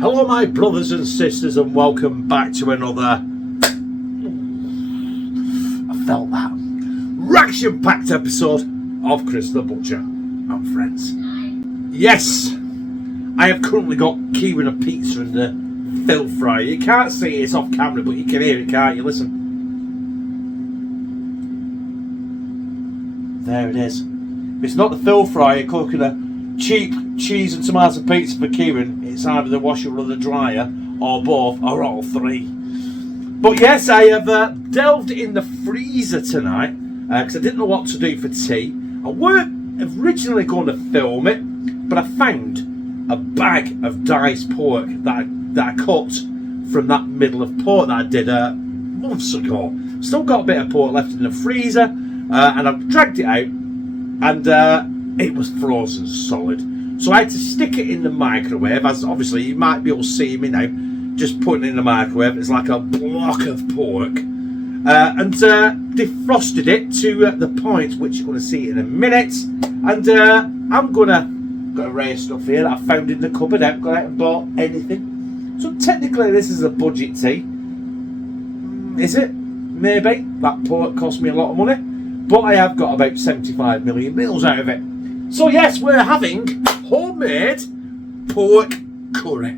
Hello my brothers and sisters and welcome back to another, I felt that, reaction-packed episode of Chris the Butcher and Friends. Yes, I have currently got Kieran a pizza in the Phil fryer. You can't see it, it's off camera, but you can hear it, can't you? Listen. There it is. It's not the Phil fryer cooking a cheap cheese and tomato pizza for Kieran. It's either the washer or the dryer, or both, or all three. But yes, I have delved in the freezer tonight because I didn't know what to do for tea. I weren't originally going to film it, but I found a bag of diced pork that I cut from that middle of pork that I did months ago. Still got a bit of pork left in the freezer, and I've dragged it out, and it was frozen solid. So I had to stick it in the microwave, as obviously you might be able to see me now, just putting it in the microwave. It's like a block of pork. And defrosted it to the point, which you're going to see in a minute. And I'm got a array of stuff here that I found in the cupboard. I haven't gone out and bought anything. So technically this is a budget tea. Is it? Maybe. That pork cost me a lot of money. But I have got about 75 million meals out of it. So yes, we're having homemade pork curry.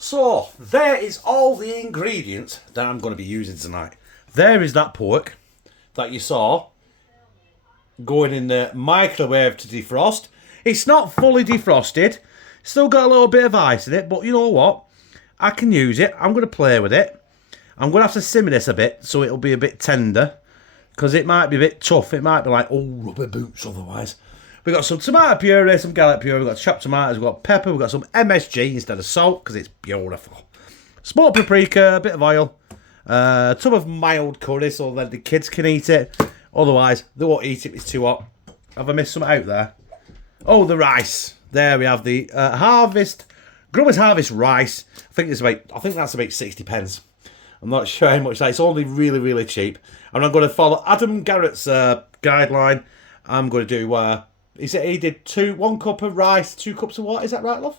So, there is all the ingredients that I'm going to be using tonight. There is that pork that you saw going in the microwave to defrost. It's not fully defrosted. Still got a little bit of ice in it, but you know what? I can use it. I'm going to play with it. I'm going to have to simmer this a bit so it'll be a bit tender, because it might be a bit tough. It might be like, oh, rubber boots otherwise. We've got some tomato puree, some Garratt puree, we've got chopped tomatoes, we've got pepper, we've got some MSG instead of salt, because it's beautiful. Smoked paprika, a bit of oil, a tub of mild curry so that the kids can eat it. Otherwise, they won't eat it if it's too hot. Have I missed something out there? Oh, the rice. There we have the Grummer's Harvest rice. I think that's about 60 pence. I'm not sure how much that is. It's only really, really cheap. And I'm going to follow Adam Garrett's guideline. I'm going to do... he did 1 cup of rice, 2 cups of water. Is that right, love?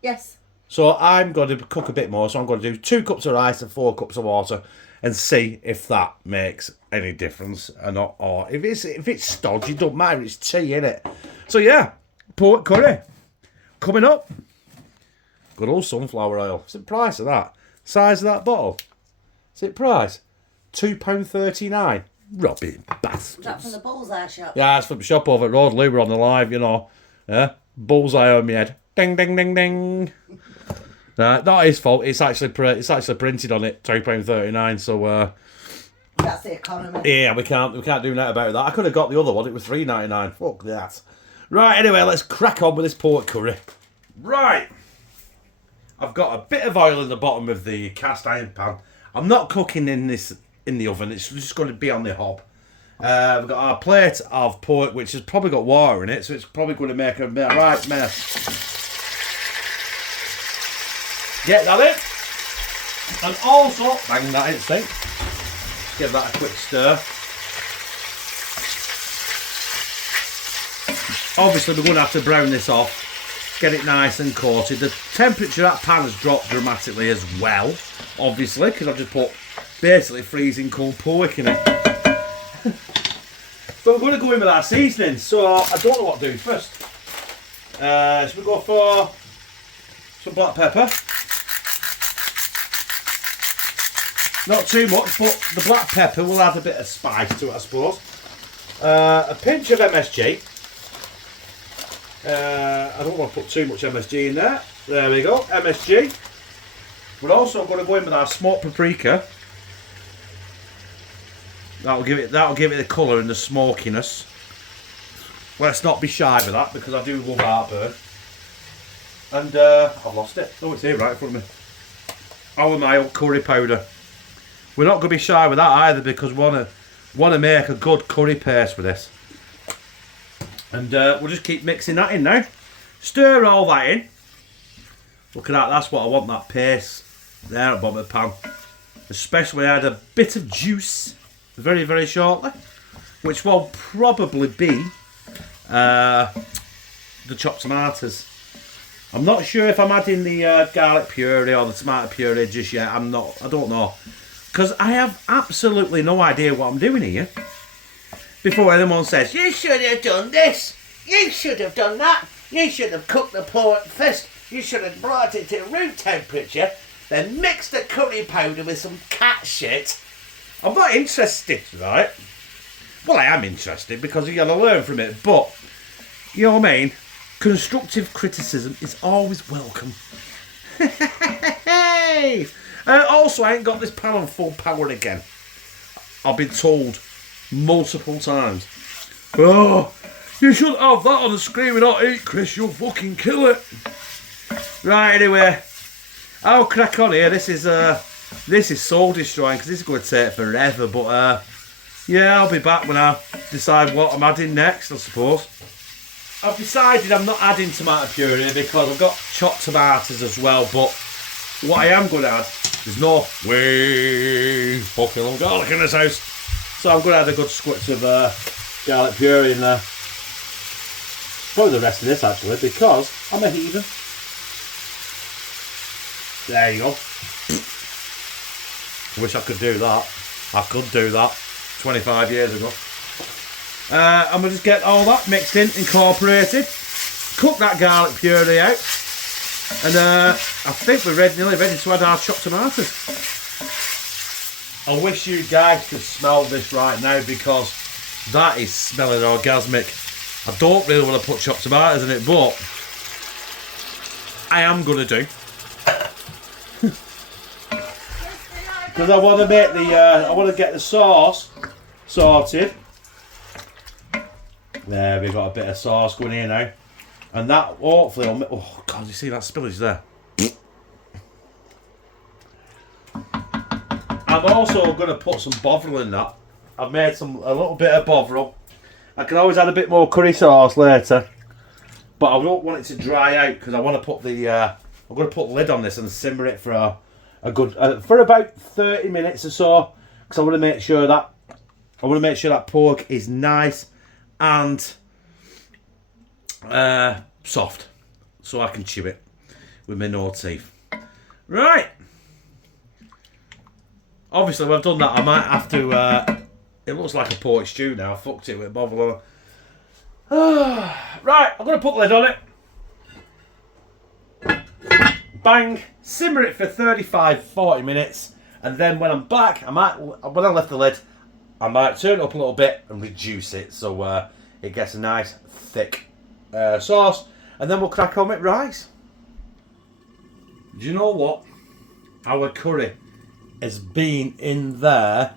Yes. So I'm going to cook a bit more. So I'm going to do 2 cups of rice and 4 cups of water, and see if that makes any difference or not. Or if it's stodgy, don't matter. It's tea, innit? So yeah, pork curry coming up. Good old sunflower oil. What's the price of that? Size of that bottle? Is it price? £2.39. Robbing bastards. Is that from the Bullseye shop? Yeah, it's from the shop over at Road Lou. We're on the live, you know. Yeah, bullseye on my head. Ding, ding, ding, ding. Not his fault. It's actually printed on it. £2.39. So that's the economy. yeah, we can't do that about that. I could have got the other one. It was £3.99. Fuck that. Right. Anyway, let's crack on with this pork curry. Right. I've got a bit of oil in the bottom of the cast iron pan. I'm not cooking in the oven. It's just going to be on the hob. We've got our plate of pork, which has probably got water in it, so it's probably going to make a right mess. Get that in. And also, bang that in, see? Just give that a quick stir. Obviously, we're going to have to brown this off, get it nice and coated. The temperature of that pan has dropped dramatically as well, obviously, because I've just put basically freezing cold pork in it. But we're going to go in with our seasoning, so I don't know what to do first. So we go for some black pepper. Not too much, but the black pepper will add a bit of spice to it, I suppose. A pinch of MSG. I don't want to put too much MSG in there. There we go, MSG. We're also going to go in with our smoked paprika. That'll give it the colour and the smokiness. let's not be shy with that, because I do love heartburn. And I've lost it. Oh, it's here right in front of me. Our mild curry powder. We're not going to be shy with that either, because we want to make a good curry paste with this. And we'll just keep mixing that in now. Stir all that in. Look at that, that's what I want, that paste there at the bottom of the pan. Especially add a bit of juice very, very shortly, which will probably be the chopped tomatoes. I'm not sure if I'm adding the garlic puree or the tomato puree just yet. I don't know. Because I have absolutely no idea what I'm doing here. Before anyone says, you should have done this, you should have done that, you should have cooked the pork first, you should have brought it to room temperature, then mixed the curry powder with some cat shit. I'm not interested, right? Well, I am interested because you're going to learn from it, but, you know what I mean? Constructive criticism is always welcome. Hey! Also, I ain't got this pan on full power again. I've been told multiple times. Oh, you shouldn't have that on the screen without heat, Chris. You'll fucking kill it. Right, anyway. I'll crack on here. This is soul destroying because this is going to take forever. But yeah, I'll be back when I decide what I'm adding next, I suppose. I've decided I'm not adding tomato puree because I've got chopped tomatoes as well. But what I am going to add, there's no way fucking long garlic in this house. So I'm going to add a good squirts of garlic puree in there. Probably the rest of this actually, because I'm a heathen. There you go. I wish I could do that. I could do that 25 years ago. And we'll just get all that mixed in, incorporated. Cook that garlic puree out. And I think we're nearly ready to add our chopped tomatoes. I wish you guys could smell this right now because that is smelling orgasmic. I don't really want to put chopped tomatoes in it, but I am going to do. Because I want to make I want to get the sauce sorted. There, we've got a bit of sauce going here now. And that hopefully will oh god, you see that spillage there? I'm also going to put some bovril in that. I've made a little bit of bovril. I can always add a bit more curry sauce later, but I don't want it to dry out because I want to put I'm going to put the lid on this and simmer it for a good for about 30 minutes or so, because I want to make sure that pork is nice and soft, so I can chew it with my no teeth. Right. Obviously, when I've done that, I might have to. It looks like a pork stew now. I fucked it with bovril. Right, I'm going to put the lid on it. Bang. Simmer it for 35-40 minutes. And then when I'm back, when I lift the lid, I might turn it up a little bit and reduce it so it gets a nice, thick sauce. And then we'll crack on with rice. Do you know what? Our curry has been in there.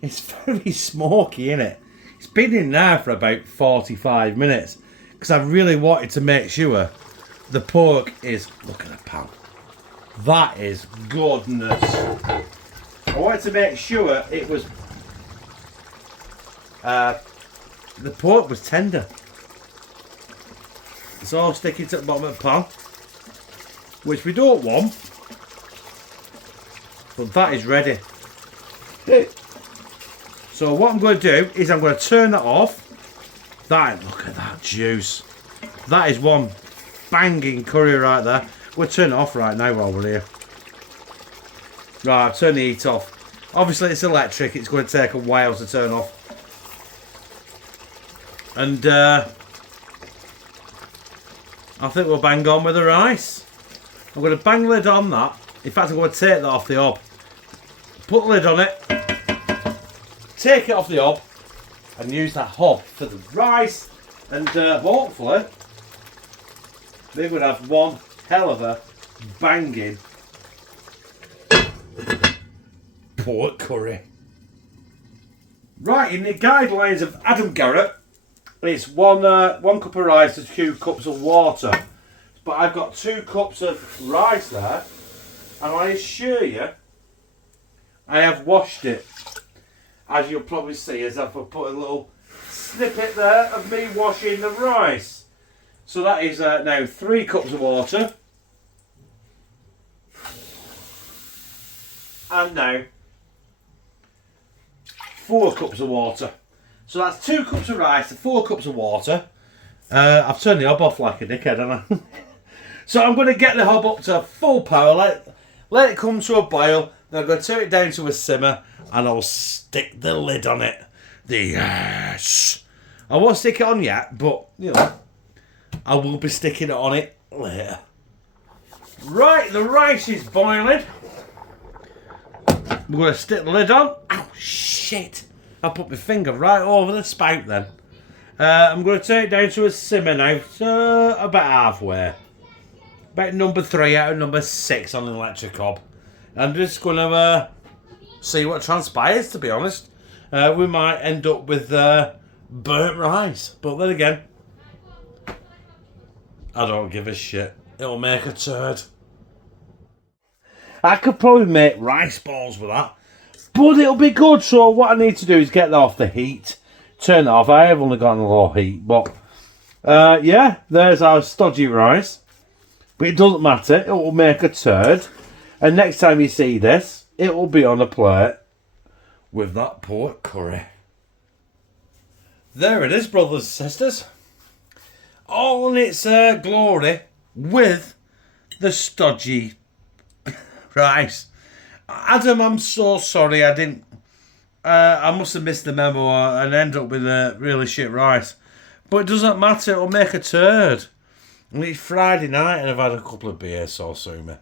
It's very smoky, isn't it? It's been in there for about 45 minutes because I really wanted to make sure the pork is. Look at the pan. That is goodness. I wanted to make sure it was. The pork was tender. It's all sticking to the bottom of the pan, which we don't want. But that is ready. So what I'm going to do is I'm going to turn that off. Look at that juice. That is one banging curry right there. We'll turn it off right now while we're here. Right, I've turned the heat off. Obviously it's electric. It's going to take a while to turn off. And I think we'll bang on with the rice. I'm going to bang the lid on that. In fact, I'm going to take that off the hob. Put the lid on it. Take it off the hob and use that hob for the rice, and hopefully we're going to have one hell of a banging pork curry. Right, in the guidelines of Adam Garratt, It's one cup of rice and 2 cups of water. But I've got 2 cups of rice there, and I assure you, I have washed it. As you'll probably see, as I've put a little snippet there of me washing the rice. So that is now 3 cups of water. And now 4 cups of water. So that's 2 cups of rice and 4 cups of water. I've turned the hob off like a dickhead, haven't I? So I'm going to get the hob up to full power, let it come to a boil, then I'm going to turn it down to a simmer, and I'll stick the lid on it. Yes! I won't stick it on yet, but, you know, I will be sticking it on it later. Right, the rice is boiling. We're going to stick the lid on. Oh, shit! I put my finger right over the spout then. I'm going to turn it down to a simmer now, so about halfway. About number 3 out of number 6 on the electric hob. I'm just going to see what transpires, to be honest. We might end up with burnt rice. But then again, I don't give a shit. It'll make a turd. I could probably make rice balls with that. But it'll be good. So what I need to do is get that off the heat. Turn it off. I have only got a low heat. But yeah, there's our stodgy rice. But it doesn't matter, it will make a turd. And next time you see this, it will be on a plate with that pork curry. There it is, brothers and sisters. All in its glory with the stodgy rice. Adam, I'm so sorry I didn't... I must have missed the memo and end up with a really shit rice. But it doesn't matter, it'll make a turd. And it's Friday night and I've had a couple of beers, so sue me.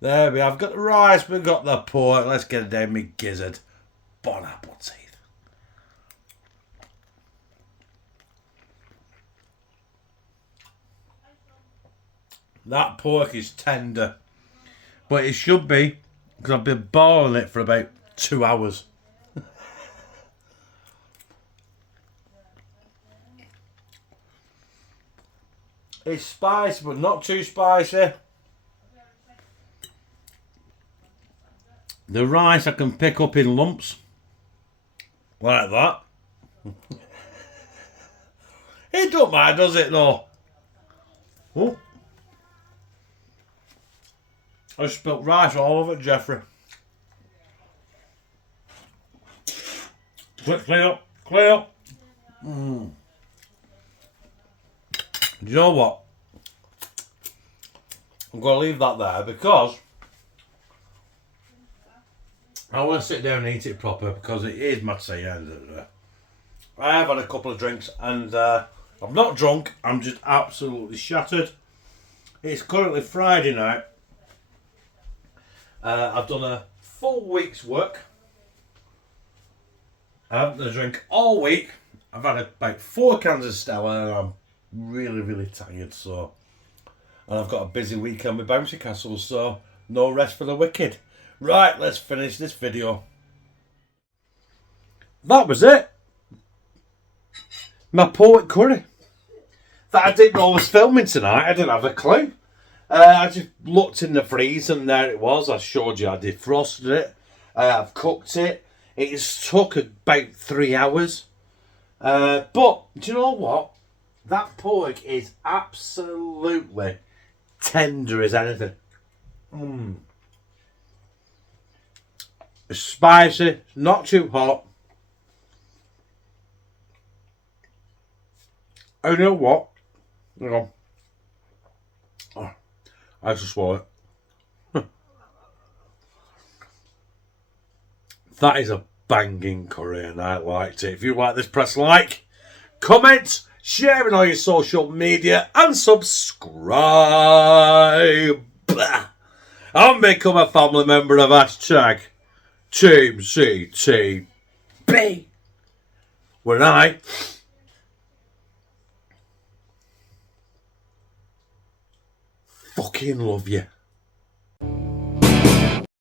There we are. I've got the rice, we've got the pork. Let's get it down my gizzard. Bon appetit. That pork is tender. But it should be, because I've been boiling it for about 2 hours. It's spicy, but not too spicy. The rice I can pick up in lumps. Like that. It don't matter, does it, though? Oh. I spilt rice all over Jeffrey. Quick, clean up, clean up. Do you know what? I'm going to leave that there because I want to sit down and eat it proper because it is my tea end of the day. I have had a couple of drinks and I'm not drunk, I'm just absolutely shattered. It's currently Friday night. I've done a full week's work. I haven't had a drink all week. I've had about 4 cans of Stella and I'm really tired, so, and I've got a busy weekend with bouncy castles, so no rest for the wicked. Right, let's finish this video. That was it. My pork curry that I didn't know was filming tonight. I didn't have a clue. I just looked in the freezer and there it was. I showed you I defrosted it. I've cooked it. It's took about 3 hours, but do you know what? That pork is absolutely tender as anything. It's spicy, not too hot. And you know what? You know, oh, I just swallow it. That is a banging curry and I liked it. If you like this, press like, comment, share in all your social media and subscribe. And become a family member of hashtag Team CTB. When I fucking love you.